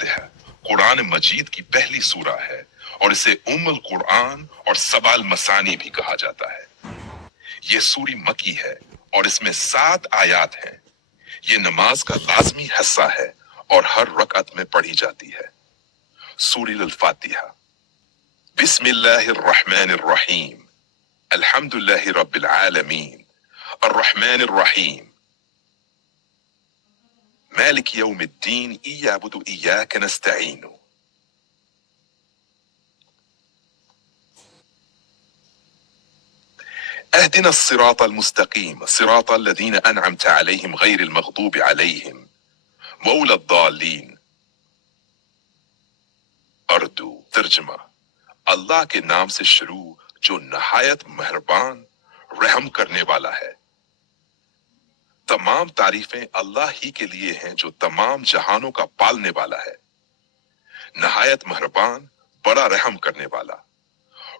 الفاتحہ قرآن مجید کی پہلی سورہ ہے اور اسے القرآن اور سبع المثانی بھی کہا جاتا ہے۔ یہ سوری مکی ہے اور اس میں 7 آیات ہیں۔ یہ نماز کا لازمی حصہ ہے اور ہر رکعت میں پڑھی جاتی ہے۔ سورہ الفاتحہ۔ بسم اللہ الرحمن الرحیم، الحمد للہ رب العالمین، الرحمن الرحیم، مالک یوم الدین، ایعبد و ایاک نستعین۔ اهدنا الصراط المستقيم صراط الذين أنعمت عليهم غير المغضوب عليهم ولا الضالين۔ اردو ترجمہ۔ اللہ کے نام سے شروع جو نہایت مہربان رحم کرنے والا ہے۔ تمام تعریفیں اللہ ہی کے لیے ہیں جو تمام جہانوں کا پالنے والا ہے، نہایت مہربان، بڑا رحم کرنے والا،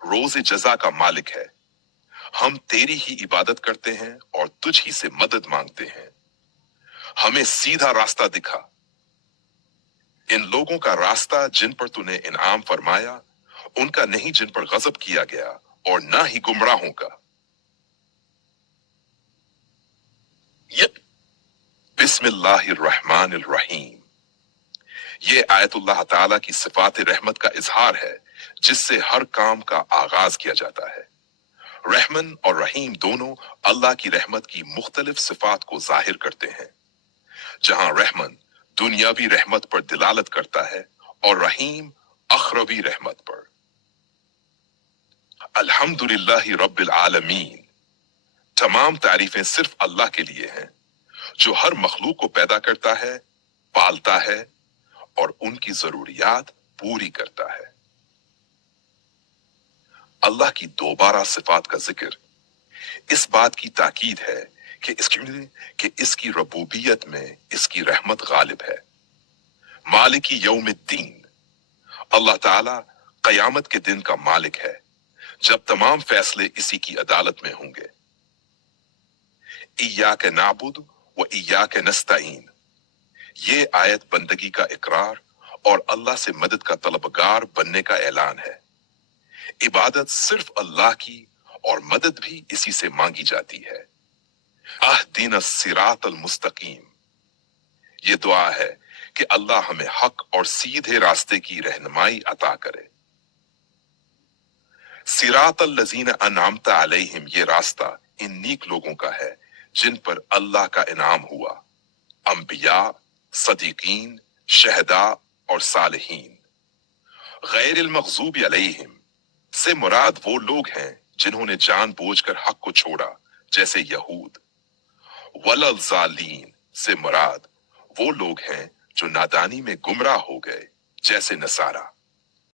روز جزا کا مالک ہے۔ ہم تیری ہی عبادت کرتے ہیں اور تجھ ہی سے مدد مانگتے ہیں۔ ہمیں سیدھا راستہ دکھا۔ ان لوگوں کا راستہ جن پر تو نے انعام فرمایا، ان کا نہیں جن پر غضب کیا گیا، اور نہ ہی گمراہوں کا۔ بسم اللہ الرحمن الرحیم۔ یہ آیت اللہ تعالیٰ کی صفات رحمت کا اظہار ہے جس سے ہر کام کا آغاز کیا جاتا ہے۔ رحمن اور رحیم دونوں اللہ کی رحمت کی مختلف صفات کو ظاہر کرتے ہیں۔ جہاں رحمن دنیاوی رحمت پر دلالت کرتا ہے اور رحیم اخروی رحمت پر۔ الحمدللہ رب العالمین، تمام تعریفیں صرف اللہ کے لیے ہیں جو ہر مخلوق کو پیدا کرتا ہے، پالتا ہے اور ان کی ضروریات پوری کرتا ہے۔ اللہ کی دوبارہ صفات کا ذکر اس بات کی تاکید ہے کہ اس کی ربوبیت میں اس کی رحمت غالب ہے۔ مالک یوم الدین، اللہ تعالی قیامت کے دن کا مالک ہے جب تمام فیصلے اسی کی عدالت میں ہوں گے۔ ایاک نعبد و ایاک نستعین، یہ آیت بندگی کا اقرار اور اللہ سے مدد کا طلبگار بننے کا اعلان ہے۔ عبادت صرف اللہ کی اور مدد بھی اسی سے مانگی جاتی ہے۔ اہدنا الصراط المستقیم، یہ دعا ہے کہ اللہ ہمیں حق اور سیدھے راستے کی رہنمائی عطا کرے۔ صراط الذین انعمت علیہم، یہ راستہ ان نیک لوگوں کا ہے جن پر اللہ کا انعام ہوا، انبیاء، صدیقین، شہداء اور صالحین۔ غیر المغضوب علیہم سے مراد وہ لوگ ہیں جنہوں نے جان بوجھ کر حق کو چھوڑا جیسے یہود۔ ولا الضالین سے مراد وہ لوگ ہیں جو نادانی میں گمراہ ہو گئے جیسے نصارہ۔